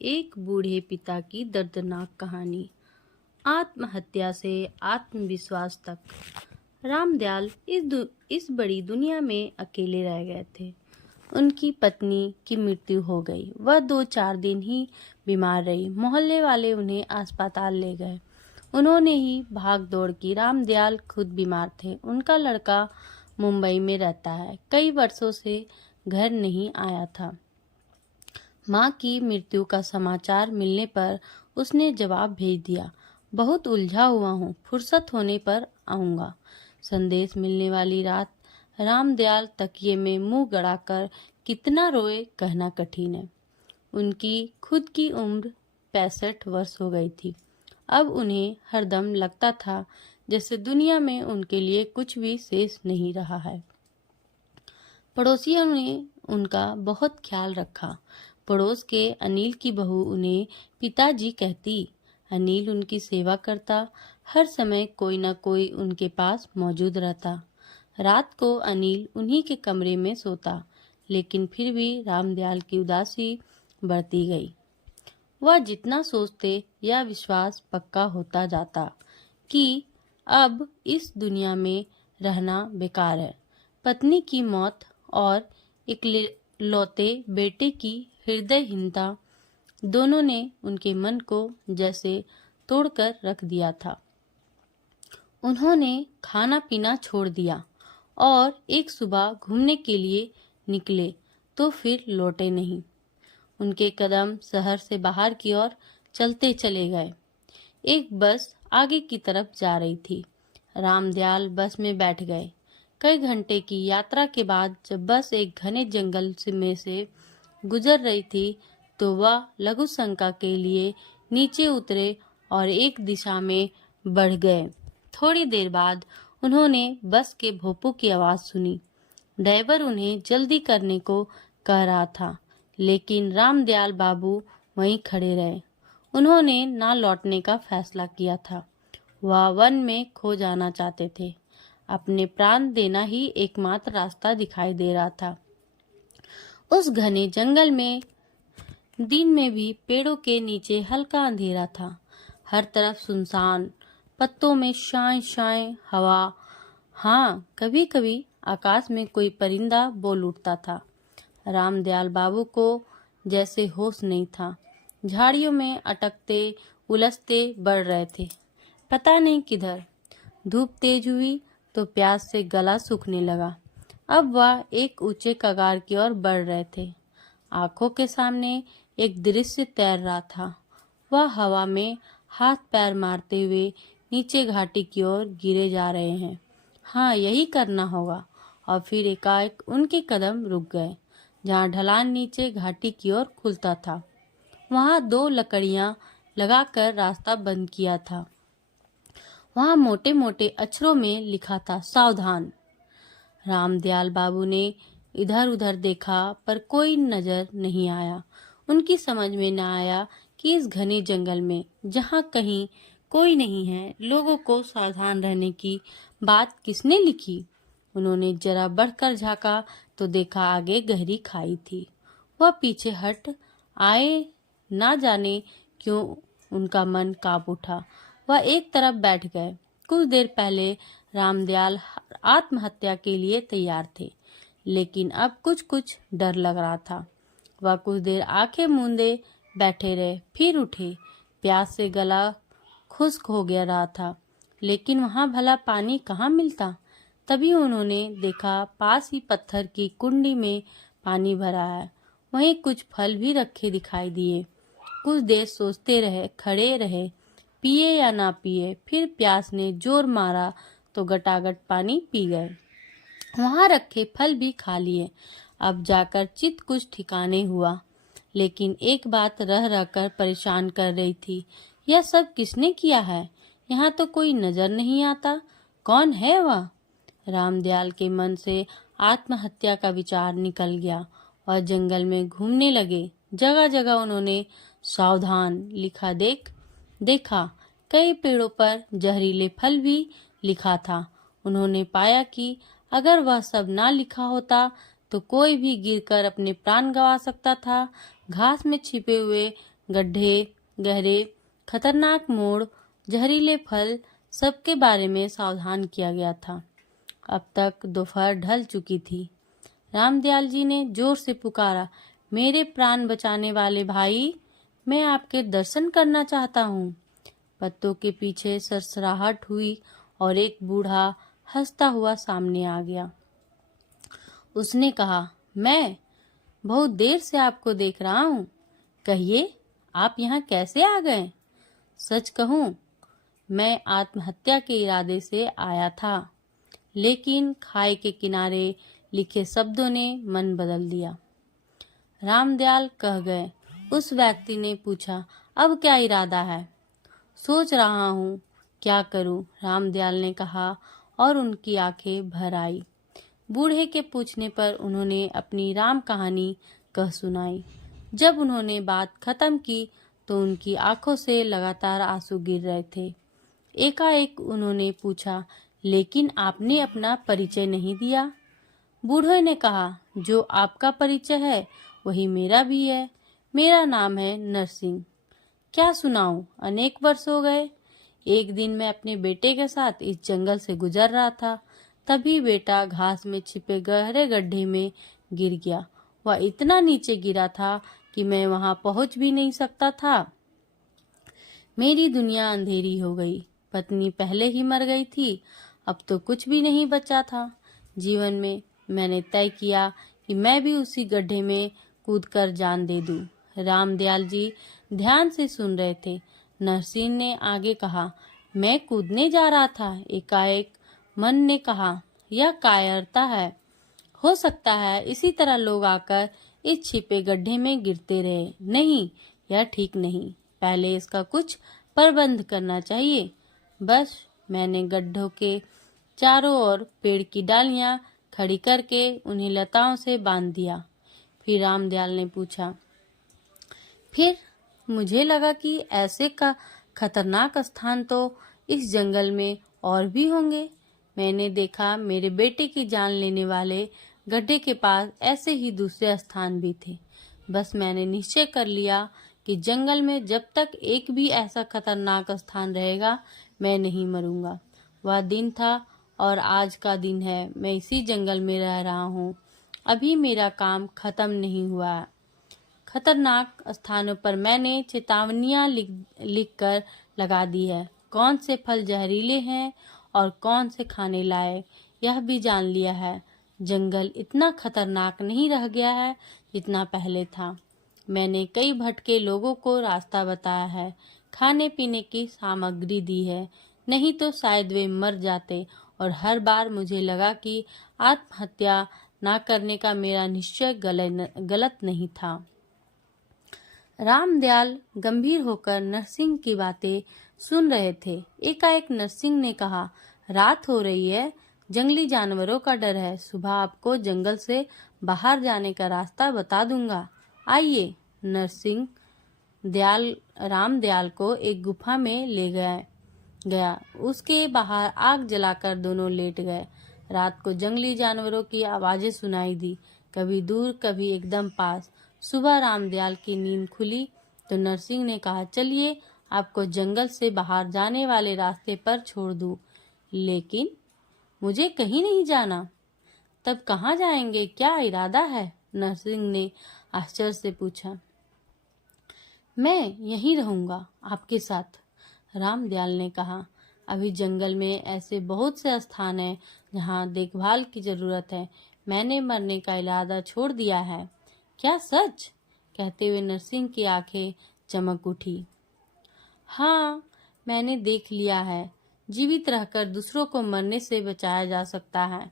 एक बूढ़े पिता की दर्दनाक कहानी। आत्महत्या से आत्मविश्वास तक। रामदयाल इस बड़ी दुनिया में अकेले रह गए थे। उनकी पत्नी की मृत्यु हो गई। वह 2-4 दिन ही बीमार रही। मोहल्ले वाले उन्हें अस्पताल ले गए। उन्होंने ही भाग दौड़ की। रामदयाल खुद बीमार थे। उनका लड़का मुंबई में रहता है। कई वर्षों से घर नहीं आया था। माँ की मृत्यु का समाचार मिलने पर उसने जवाब भेज दिया, बहुत उलझा हुआ हूँ, फुर्सत होने पर आऊँगा। संदेश मिलने वाली रात रामदयाल तकिए में मुंह गड़ाकर कितना रोए कहना कठिन है। उनकी खुद की उम्र 65 वर्ष हो गई थी। अब उन्हें हरदम लगता था जैसे दुनिया में उनके लिए कुछ भी शेष नहीं रहा है। पड़ोसियों ने उनका बहुत ख्याल रखा। पड़ोस के अनिल की बहू उन्हें पिताजी कहती। अनिल उनकी सेवा करता। हर समय कोई न कोई उनके पास मौजूद रहता। रात को अनिल उन्हीं के कमरे में सोता, लेकिन फिर भी रामदयाल की उदासी बढ़ती गई। वह जितना सोचते यह विश्वास पक्का होता जाता कि अब इस दुनिया में रहना बेकार है। पत्नी की मौत और इकलौते बेटे की हृदयहीनता दोनों ने उनके मन को जैसे तोड़कर रख दिया था। उन्होंने खाना पीना छोड़ दिया और एक सुबह घूमने के लिए निकले तो फिर लौटे नहीं। उनके कदम शहर से बाहर की ओर चलते चले गए। एक बस आगे की तरफ जा रही थी। रामदयाल बस में बैठ गए। कई घंटे की यात्रा के बाद जब बस एक घने जंगल में से गुजर रही थी तो वह लघु शंका के लिए नीचे उतरे और एक दिशा में बढ़ गए। थोड़ी देर बाद उन्होंने बस के भोंपू की आवाज सुनी। ड्राइवर उन्हें जल्दी करने को कह रहा था, लेकिन रामदयाल बाबू वहीं खड़े रहे। उन्होंने ना लौटने का फैसला किया था। वह वन में खो जाना चाहते थे। अपने प्राण देना ही एकमात्र रास्ता दिखाई दे रहा था। उस घने जंगल में दिन में भी पेड़ों के नीचे हल्का अंधेरा था। हर तरफ सुनसान, पत्तों में शाय शाय हवा। हाँ, कभी कभी आकाश में कोई परिंदा बोल उठता था। रामदयाल बाबू को जैसे होश नहीं था। झाड़ियों में अटकते उलझते बढ़ रहे थे, पता नहीं किधर। धूप तेज हुई तो प्यास से गला सूखने लगा। अब वह एक ऊंचे कगार की ओर बढ़ रहे थे। आंखों के सामने एक दृश्य तैर रहा था। वह हवा में हाथ पैर मारते हुए नीचे घाटी की ओर गिरे जा रहे हैं। हाँ, यही करना होगा। और फिर एकाएक उनके कदम रुक गए। जहाँ ढलान नीचे घाटी की ओर खुलता था, वहाँ 2 लकड़ियाँ लगाकर रास्ता बंद किया था। वहाँ मोटे मोटे अक्षरों में लिखा था, सावधान। रामदयाल बाबू ने इधर उधर देखा पर कोई नजर नहीं आया। उनकी समझ में न आया कि इस घने जंगल में जहाँ कहीं कोई नहीं है, लोगों को सावधान रहने की बात किसने लिखी। उन्होंने जरा बढ़कर झांका तो देखा आगे गहरी खाई थी। वह पीछे हट आए। ना जाने क्यों उनका मन कांप उठा। वह एक तरफ बैठ गए। कुछ देर पहले रामदयाल आत्महत्या के लिए तैयार थे, लेकिन अब कुछ कुछ डर लग रहा था। वह कुछ देर आंखें मूंदे बैठे रहे, फिर उठे। प्यास से गला खुश्क हो गया रहा था, लेकिन वहां भला पानी कहाँ मिलता। तभी उन्होंने देखा पास ही पत्थर की कुंडी में पानी भरा है। वहीं कुछ फल भी रखे दिखाई दिए। कुछ देर सोचते रहे, खड़े रहे, पिए या ना पिए। फिर प्यास ने जोर मारा तो गटागट पानी पी गए। वहां रखे फल भी खा लिए। अब जाकर चित्त कुछ ठिकाने हुआ, लेकिन एक बात रह रहकर परेशान कर रही थी। यह सब किसने किया है? यहाँ तो कोई नजर नहीं आता। कौन है वह? रामदयाल के मन से आत्महत्या का विचार निकल गया और जंगल में घूमने लगे। जगह जगह उन्होंने सावधान लिखा देखा। कई पेड़ों पर जहरीले फल भी लिखा था। उन्होंने पाया कि अगर वह सब ना लिखा होता तो कोई भी गिरकर अपने प्राण गंवा सकता था। घास में छिपे हुए गड्ढे, गहरे, खतरनाक मोड़, जहरीले फल, सबके बारे में सावधान किया गया था। अब तक दोपहर ढल चुकी थी। रामदयाल जी ने जोर से पुकारा, मेरे प्राण बचाने वाले भाई, मैं आपके दर्शन करना चाहता हूँ। पत्तों के पीछे सरसराहट हुई और एक बूढ़ा हंसता हुआ सामने आ गया। उसने कहा, मैं बहुत देर से आपको देख रहा हूँ। कहिए, आप यहाँ कैसे आ गए? सच कहूँ, मैं आत्महत्या के इरादे से आया था, लेकिन खाई के किनारे लिखे शब्दों ने मन बदल दिया। रामदयाल कह गए। उस व्यक्ति ने पूछा, अब क्या इरादा है? सोच रहा हूँ क्या करूँ, रामदयाल ने कहा और उनकी आंखें भर आई। बूढ़े के पूछने पर उन्होंने अपनी राम कहानी कह सुनाई। जब उन्होंने बात खत्म की तो उनकी आंखों से लगातार आंसू गिर रहे थे। एकाएक उन्होंने पूछा, लेकिन आपने अपना परिचय नहीं दिया। बूढ़े ने कहा, जो आपका परिचय है वही मेरा भी है। मेरा नाम है नरसिंह। क्या सुनाऊं, अनेक वर्ष हो गए। एक दिन मैं अपने बेटे के साथ इस जंगल से गुजर रहा था, तभी बेटा घास में छिपे गहरे गड्ढे में गिर गया। वह इतना नीचे गिरा था कि मैं वहां पहुंच भी नहीं सकता था। मेरी दुनिया अंधेरी हो गई। पत्नी पहले ही मर गई थी, अब तो कुछ भी नहीं बचा था। जीवन में मैंने तय किया कि मैं भी उसी गड्ढे में कूदकर जान दे दूं। रामदयाल जी ध्यान से सुन रहे थे। नरसिंह ने आगे कहा, मैं कूदने जा रहा था। एकाएक मन ने कहा, यह कायरता है। हो सकता है इसी तरह लोग आकर इस छिपे गड्ढे में गिरते रहे। नहीं, यह ठीक नहीं। पहले इसका कुछ प्रबंध करना चाहिए। बस मैंने गड्ढों के चारों ओर पेड़ की डालियां खड़ी करके उन्हें लताओं से बांध दिया। फिर रामदयाल ने पूछा, फिर मुझे लगा कि ऐसे का खतरनाक स्थान तो इस जंगल में और भी होंगे। मैंने देखा मेरे बेटे की जान लेने वाले गड्ढे के पास ऐसे ही दूसरे स्थान भी थे। बस मैंने निश्चय कर लिया कि जंगल में जब तक एक भी ऐसा खतरनाक स्थान रहेगा, मैं नहीं मरूंगा। वह दिन था और आज का दिन है। मैं इसी जंगल में रह रहा हूँ। अभी मेरा काम खत्म नहीं हुआ है। खतरनाक स्थानों पर मैंने चेतावनियां लिख कर लगा दी है। कौन से फल जहरीले हैं और कौन से खाने लायक, यह भी जान लिया है। जंगल इतना खतरनाक नहीं रह गया है जितना पहले था। मैंने कई भटके लोगों को रास्ता बताया है, खाने पीने की सामग्री दी है, नहीं तो शायद वे मर जाते। और हर बार मुझे लगा कि आत्महत्या ना करने का मेरा निश्चय गलत नहीं था। रामदयाल गंभीर होकर नरसिंह की बातें सुन रहे थे। एकाएक नरसिंह ने कहा, रात हो रही है, जंगली जानवरों का डर है। सुबह आपको जंगल से बाहर जाने का रास्ता बता दूंगा। आइए। नरसिंह दयाल रामदयाल को एक गुफा में ले गया। उसके बाहर आग जलाकर दोनों लेट गए। रात को जंगली जानवरों की आवाजें सुनाई दी, कभी दूर कभी एकदम पास। सुबह रामदयाल की नींद खुली तो नरसिंह ने कहा, चलिए आपको जंगल से बाहर जाने वाले रास्ते पर छोड़ दूं। लेकिन मुझे कहीं नहीं जाना। तब कहाँ जाएंगे, क्या इरादा है? नरसिंह ने आश्चर्य से पूछा। मैं यहीं रहूंगा आपके साथ, रामदयाल ने कहा। अभी जंगल में ऐसे बहुत से स्थान हैं जहाँ देखभाल की जरूरत है। मैंने मरने का इरादा छोड़ दिया है। क्या सच? कहते हुए नरसिंह की आंखें चमक उठी। हाँ, मैंने देख लिया है। जीवित रहकर दूसरों को मरने से बचाया जा सकता है,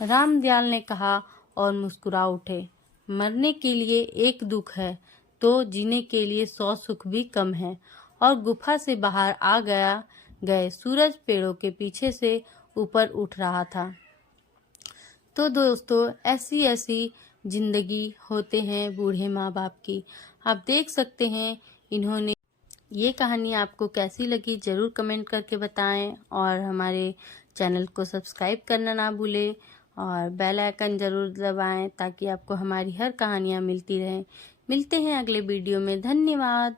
रामदयाल ने कहा और मुस्कुरा उठे। मरने के लिए एक दुख है तो जीने के लिए 100 सुख भी कम है। और गुफा से बाहर आ गए सूरज पेड़ों के पीछे से ऊपर उठ रहा था। तो दोस्तों, ऐसी जिंदगी होते हैं बूढ़े माँ बाप की। आप देख सकते हैं इन्होंने। ये कहानी आपको कैसी लगी जरूर कमेंट करके बताएं और हमारे चैनल को सब्सक्राइब करना ना भूलें और बेल आइकन जरूर दबाएं ताकि आपको हमारी हर कहानियाँ मिलती रहें। मिलते हैं अगले वीडियो में। धन्यवाद।